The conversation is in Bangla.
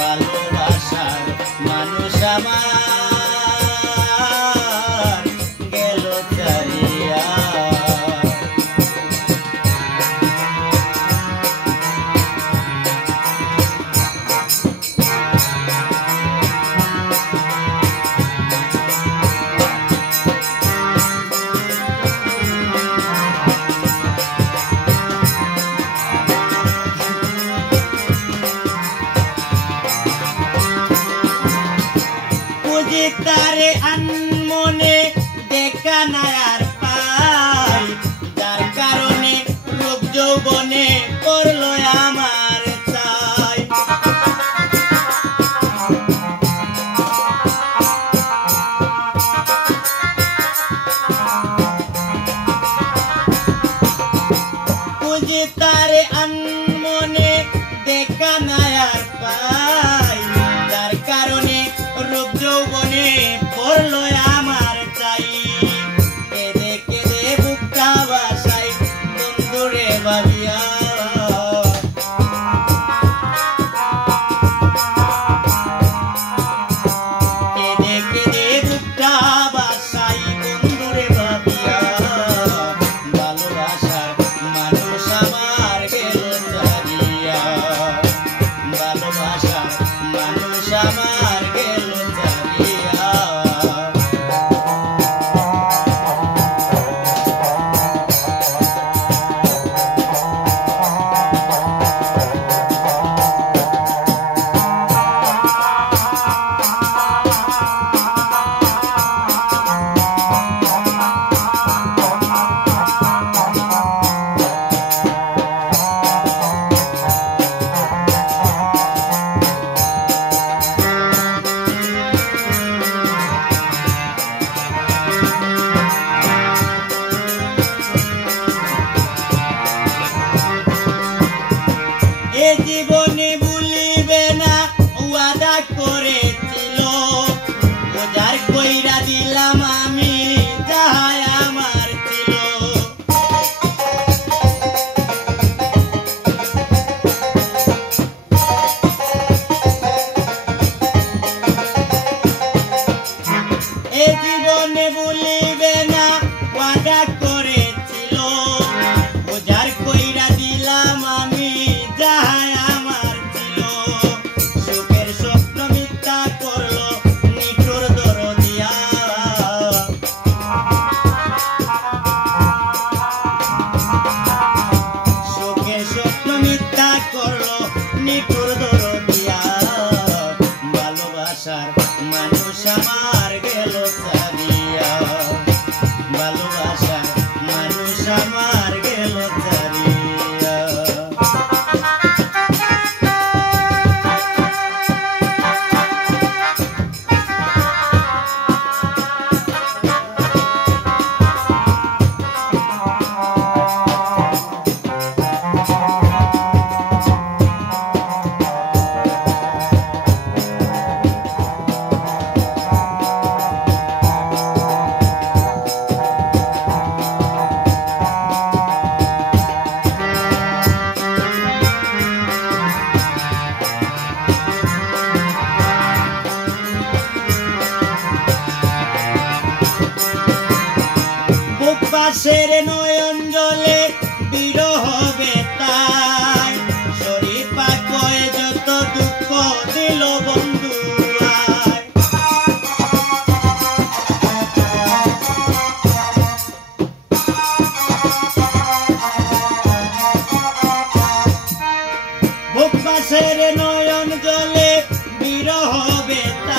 ভালোবাসার মানুষ আমার গেল ছাড়িয়া। তারে আনমনে দেখা নাই আর পাই, যার কারণে রূপ যৌবনে করলো আমার চাই। বুঝি তারে আনমনে দেখা নাই আর পাই, যার কারণে রূপ যৌবনে পড়লো আমার চাই। কেঁদে কেঁদে বুকটা বাসাই বন্ধুরে ভাবিয়া, কেঁদে কেঁদে বুকটা বাসাই বন্ধুরে ভাবিয়া। ভালোবাসার মানুষ আমার গেল ছাড়িয়া, ভালোবাসার মানুষ আমার গেল ছাড়িয়া। এ জীবনে ভুলিবে না ওয়াদা করেছিল, ওজার কইরা দিলাম আমি যাহাই আমার ছিল। এ জীবনে ভুলিবে না ওয়াদা করেছিল, ওজার কইরা দিলাম আমি যাহাই আমার ছিল। সুখের স্বপ্ন মিথ্যা করলো নিঠুর দরদিয়া, সুখের স্বপ্ন মিথ্যা করলো নিঠুর দরদিয়া। ভালোবাসার মানুষ আমার গেল ছাড়িয়া, ভালোবাসার মানুষ আমার গেল ছাড়িয়া। পাশের নয়ন জলে বিরহ বেতাই, শরীফা কয়ে যত দুঃখ দিল বন্ধু আয়। বুক পাশের নয়ন জলে বিরহ বেতাই,